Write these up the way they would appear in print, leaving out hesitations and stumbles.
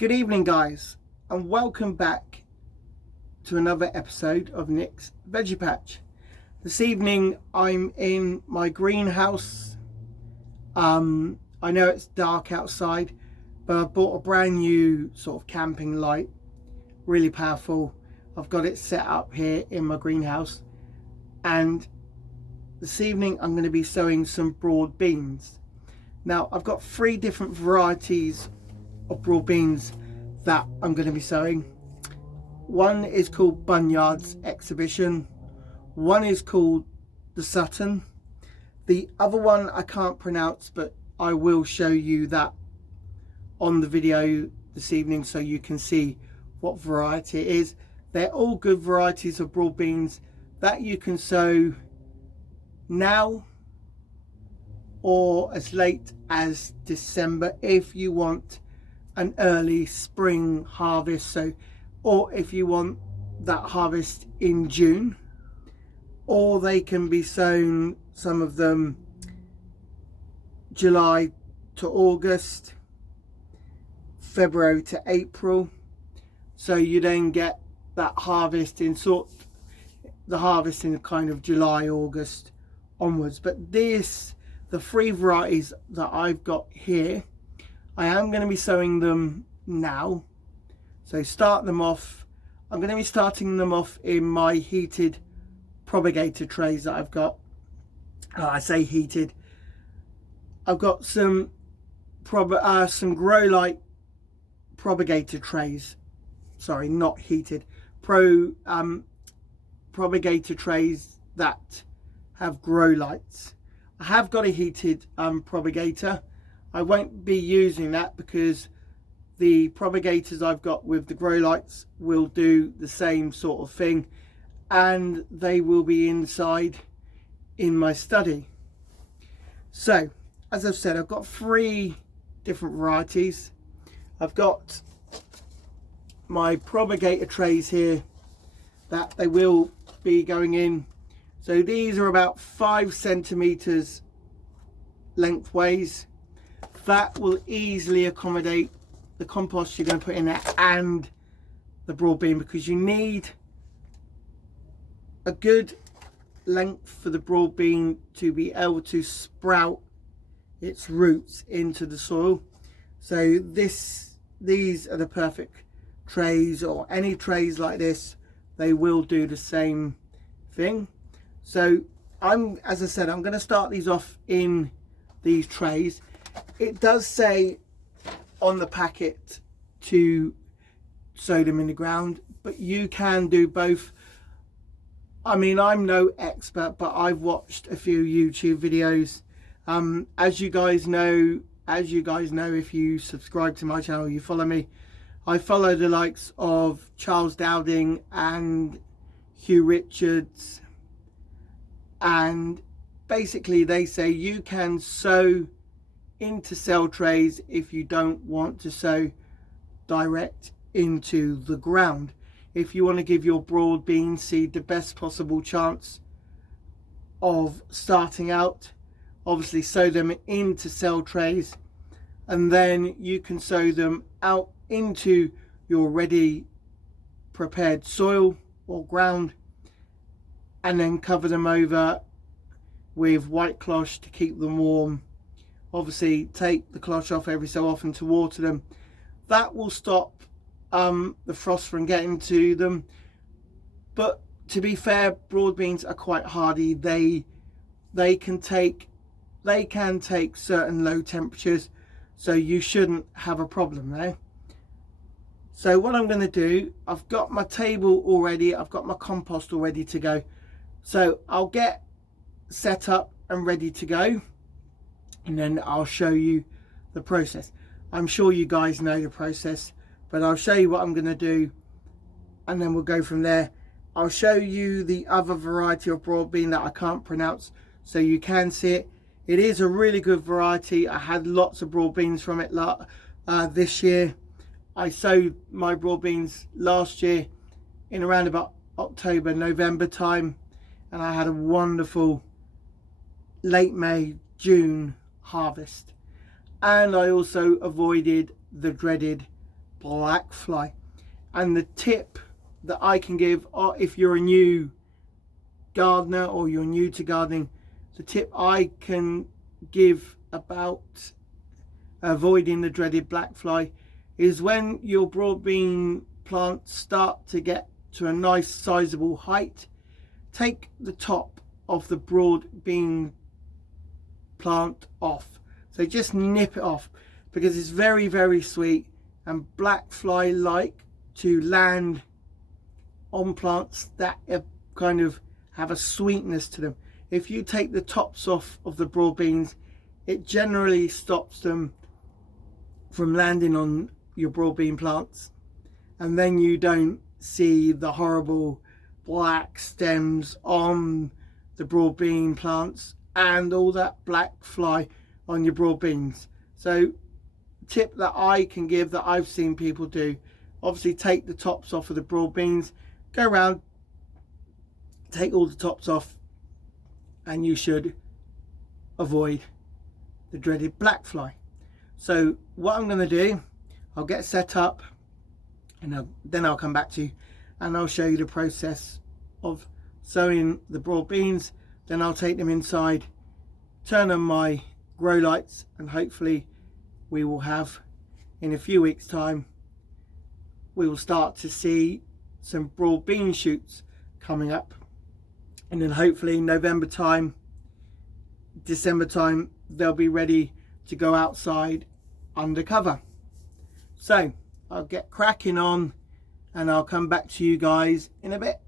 Good evening, guys, and welcome back to another episode of Nick's Veggie Patch. This evening I'm in my greenhouse. I know it's dark outside, but I bought a brand new sort of camping light, really powerful. I've got it set up here in my greenhouse, and this evening I'm going to be sowing some broad beans. Now I've got 3 different varieties of broad beans that I'm going to be sowing. One is called Bunyard's Exhibition, one is called the Sutton, the other one I can't pronounce, but I will show you that on the video this evening so you can see what variety it is. They're all good varieties of broad beans that you can sow now or as late as December if you want an early spring harvest, or if you want that harvest in June, or they can be sown, some of them July to August, February to April, so you then get that harvest in kind of July, August onwards. But the 3 varieties that I've got here, I am going to be sowing them now. So start them off. I'm going to be starting them off in my heated propagator trays that I've got. I say heated. I've got some grow light propagator trays. Sorry, not heated. Propagator trays that have grow lights. I have got a heated propagator. I won't be using that because the propagators I've got with the grow lights will do the same sort of thing, and they will be inside in my study. So as I've said, I've got 3 different varieties. I've got my propagator trays here that they will be going in. So these are about 5 centimeters lengthways. That will easily accommodate the compost you're going to put in there and the broad bean, because you need a good length for the broad bean to be able to sprout its roots into the soil. So these are the perfect trays, or any trays like this, they will do the same thing. So as I said, I'm going to start these off in these trays. It does say on the packet to sow them in the ground, but you can do both. I mean, I'm no expert, but I've watched a few YouTube videos. As you guys know, if you subscribe to my channel, you follow me, I follow the likes of Charles Dowding and Hugh Richards, and basically they say you can sow into cell trays if you don't want to sow direct into the ground. If you want to give your broad bean seed the best possible chance of starting out, obviously sow them into cell trays, and then you can sow them out into your ready prepared soil or ground, and then cover them over with white cloth to keep them warm. Obviously take the cloth off every so often to water them. That will stop the frost from getting to them. But to be fair, broad beans are quite hardy. They can take certain low temperatures, so you shouldn't have a problem there. So what I'm going to do, I've got my table already, I've got my compost all ready to go. So I'll get set up and ready to go, and then I'll show you the process. I'm sure you guys know the process, but I'll show you what I'm going to do, and then we'll go from there. I'll show you the other variety of broad bean that I can't pronounce so you can see it. It is a really good variety. I had lots of broad beans from it this year. I sowed my broad beans last year in around about October, November time, and I had a wonderful late May, June harvest. And I also avoided the dreaded black fly. And the tip that I can give, if you're a new gardener or you're new to gardening, the tip I can give about avoiding the dreaded black fly is when your broad bean plants start to get to a nice sizable height, take the top of the broad bean plant off. So just nip it off, because it's very, very sweet, and black fly like to land on plants that kind of have a sweetness to them. If you take the tops off of the broad beans, it generally stops them from landing on your broad bean plants, and then you don't see the horrible black stems on the broad bean plants and all that black fly on your broad beans. So tip that I can give, that I've seen people do, obviously take the tops off of the broad beans, go around, take all the tops off, and you should avoid the dreaded black fly. So what I'm going to do, I'll get set up, and then I'll come back to you and I'll show you the process of sowing the broad beans. Then I'll take them inside, turn on my grow lights, and hopefully we will have, in a few weeks time, we will start to see some broad bean shoots coming up, and then hopefully November time, December time, they'll be ready to go outside under cover. So I'll get cracking on and I'll come back to you guys in a bit.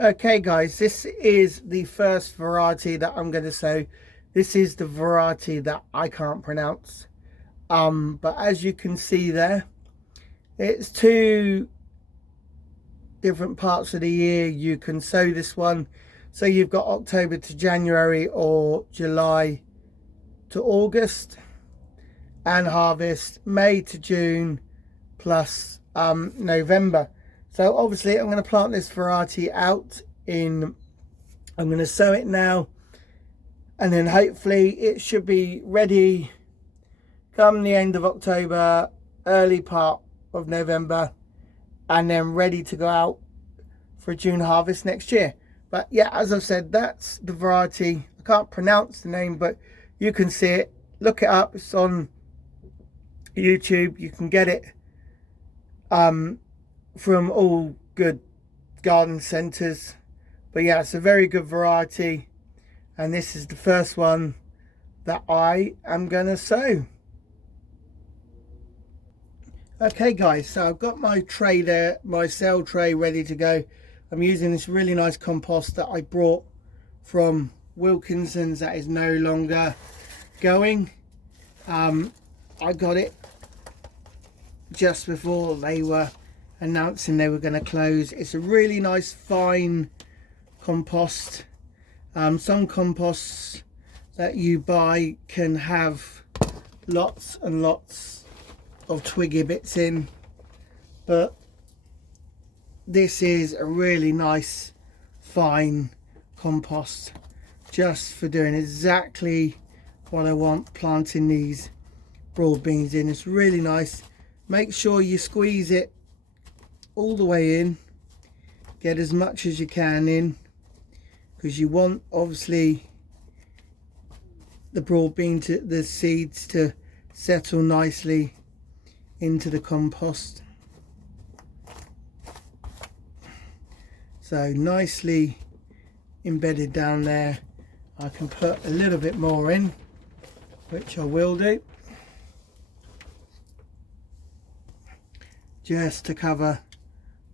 Okay guys, this is the first variety that I'm going to sow. This is the variety that I can't pronounce, but as you can see there, it's 2 different parts of the year you can sow this one. So you've got October to January or July to August, and harvest May to June plus November. So obviously I'm going to plant this variety out in, I'm going to sow it now, and then hopefully it should be ready come the end of October, early part of November, and then ready to go out for a June harvest next year. But yeah, as I've said, that's the variety. I can't pronounce the name, but you can see it, look it up, it's on YouTube. You can get it from all good garden centres. But yeah, it's a very good variety, and this is the first one that I am going to sow. Okay guys, so I've got my tray there, my cell tray ready to go. I'm using this really nice compost that I brought from Wilkinson's that is no longer going. I got it just before they were announcing they were going to close. It's a really nice fine compost. Some composts that you buy can have lots and lots of twiggy bits in, but this is a really nice fine compost, just for doing exactly what I want, planting these broad beans in. It's really nice. Make sure you squeeze it all the way in, get as much as you can in, because you want obviously the broad bean to, the seeds to settle nicely into the compost. So nicely embedded down there. I can put a little bit more in, which I will do, just to cover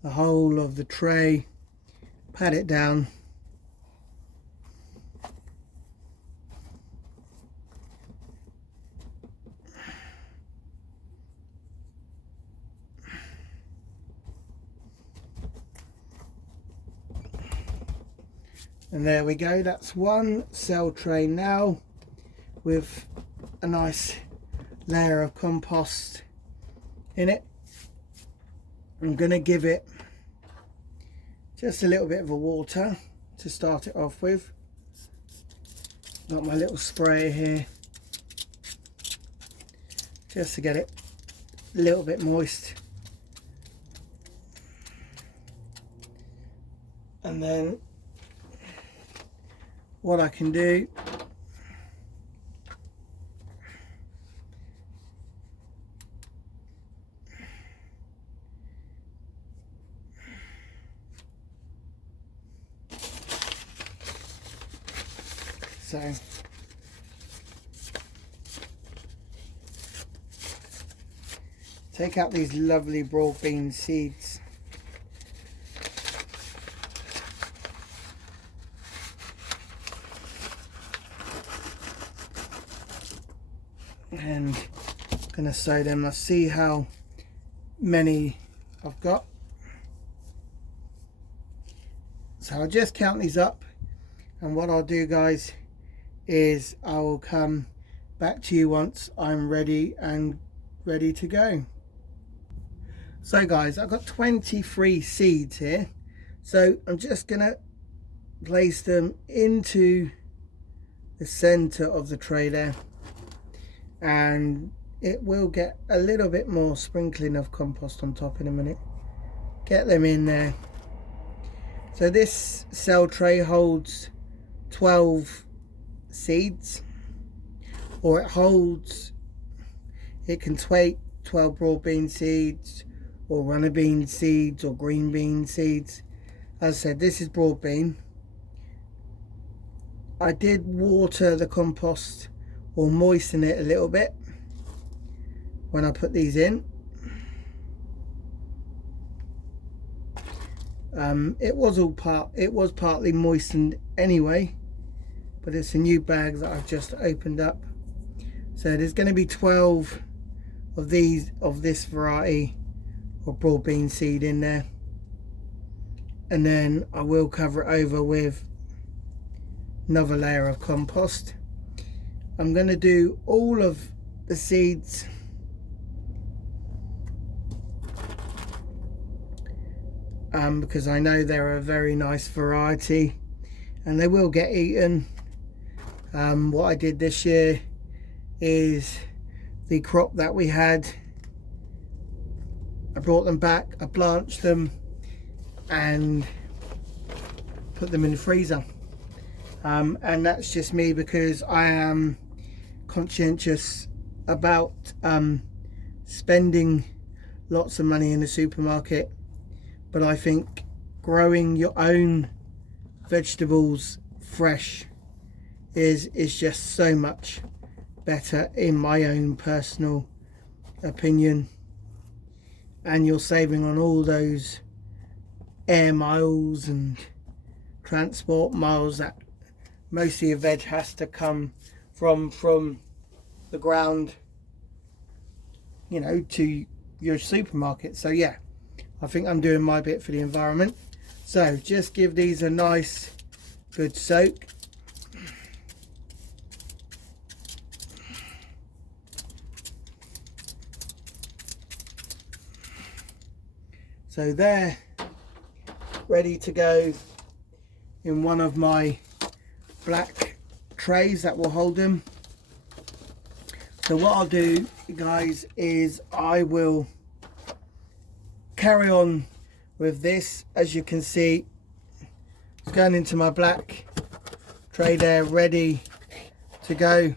the whole of the tray. Pat it down. And there we go, that's one cell tray now with a nice layer of compost in it. I'm going to give it just a little bit of a water to start it off with. Got my little sprayer here just to get it a little bit moist. And then what I can do so take out these lovely broad bean seeds. And I'm going to sow them. I'll see how many I've got. So I'll just count these up, and what I'll do, guys, is I will come back to you once I'm ready to go. So guys, I've got 23 seeds here, so I'm just gonna place them into the center of the tray there, and it will get a little bit more sprinkling of compost on top in a minute. Get them in there. So this cell tray holds 12 seeds, or it can take 12 broad bean seeds, or runner bean seeds, or green bean seeds. As I said, this is broad bean. I did water the compost, or moisten it a little bit when I put these in. It was partly moistened anyway, but it's a new bag that I've just opened up. So there's going to be 12 of this variety of broad bean seed in there, and then I will cover it over with another layer of compost. I'm going to do all of the seeds because I know they're a very nice variety and they will get eaten. What I did this year is the crop that we had, I brought them back, I blanched them and put them in the freezer. And that's just me because I am conscientious about spending lots of money in the supermarket, but I think growing your own vegetables fresh is just so much better, in my own personal opinion. And you're saving on all those air miles and transport miles that most of your veg has to come from the ground, you know, to your supermarket. So yeah, I think I'm doing my bit for the environment. So just give these a nice good soak. So they're ready to go in one of my black trays that will hold them. So what I'll do, guys, is I will carry on with this. As you can see, it's going into my black tray there, ready to go,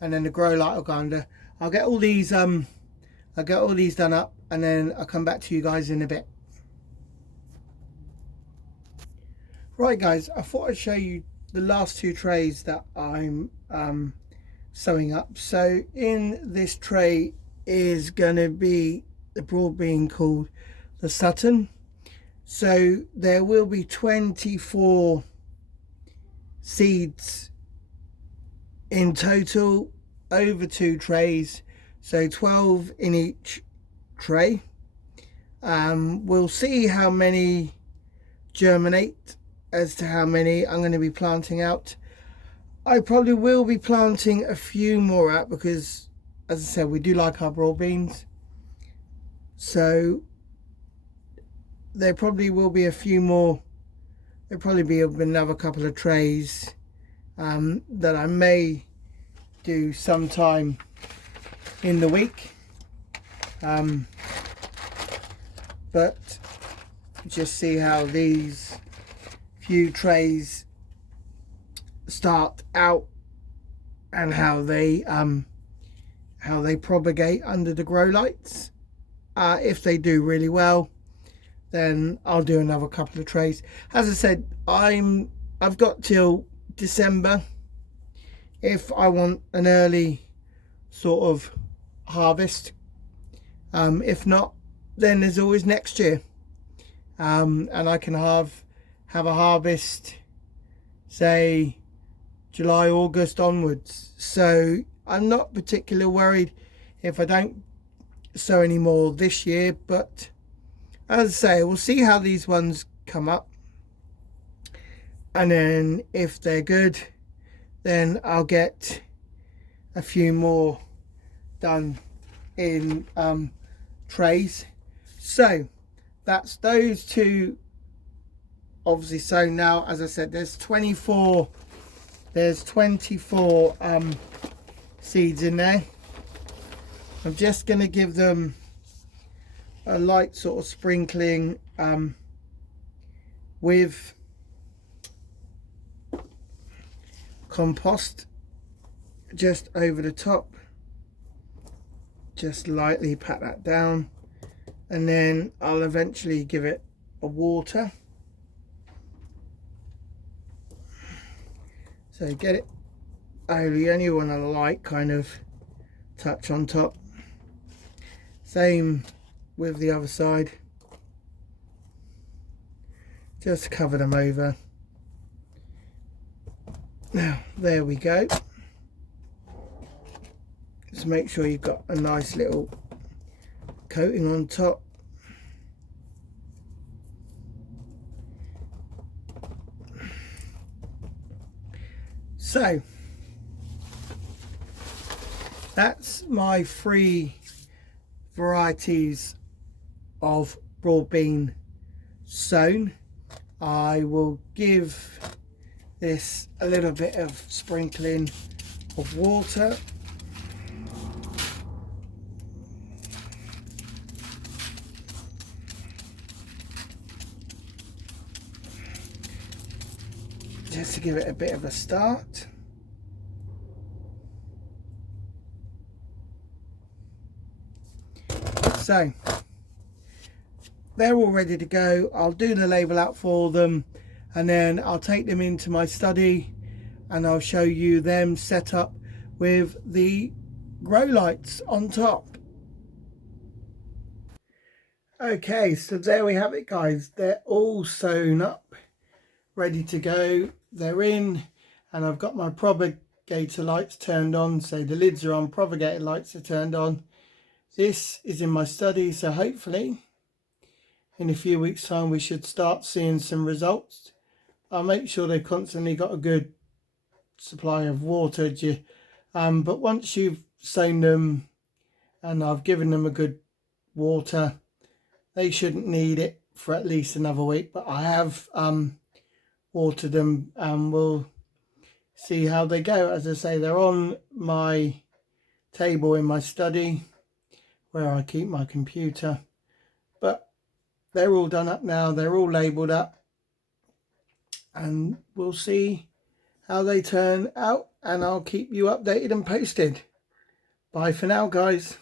and then the grow light will go under. I'll get all these done up, and then I'll come back to you guys in a bit. Right guys, I thought I'd show you the last two trays that I'm sewing up. So in this tray is going to be the broad bean called the Sutton. So there will be 24 seeds in total over 2 trays, so 12 in each tray. We'll see how many germinate as to how many I'm going to be planting out. I probably will be planting a few more out because, as I said, we do like our broad beans. So there probably will be a few more. There'll probably be another couple of trays that I may do sometime in the week. But just see how these few trays start out and how they propagate under the grow lights. If they do really well, then I'll do another couple of trays. As I said, I've got till December if I want an early sort of harvest. If not, then there's always next year, and I can have a harvest, say July, August onwards. So I'm not particularly worried if I don't sow any more this year. But as I say, we'll see how these ones come up, and then if they're good, then I'll get a few more done in trays. So that's those two obviously sown now. As I said, there's 24 seeds in there. I'm just going to give them a light sort of sprinkling with compost just over the top. Just lightly pat that down, and then I'll eventually give it a water. So get it, you only want a light kind of touch on top. Same with the other side. Just cover them over. Now there we go. Just make sure you've got a nice little coating on top. So that's my 3 varieties of broad bean sown. I will give this a little bit of sprinkling of water. Just to give it a bit of a start. So they're all ready to go. I'll do the label out for them, and then I'll take them into my study and I'll show you them set up with the grow lights on top. Okay, so there we have it, guys. They're all sewn up, ready to go. They're in, and I've got my propagator lights turned on, so the lids are on, propagator lights are turned on. This is in my study, so hopefully in a few weeks time we should start seeing some results. I'll make sure they've constantly got a good supply of water, but once you've sown them and I've given them a good water, they shouldn't need it for at least another week. But I have watered them, and we'll see how they go. As I say, they're on my table in my study where I keep my computer, but they're all done up now. They're all labelled up, and we'll see how they turn out, and I'll keep you updated and posted. Bye for now, guys.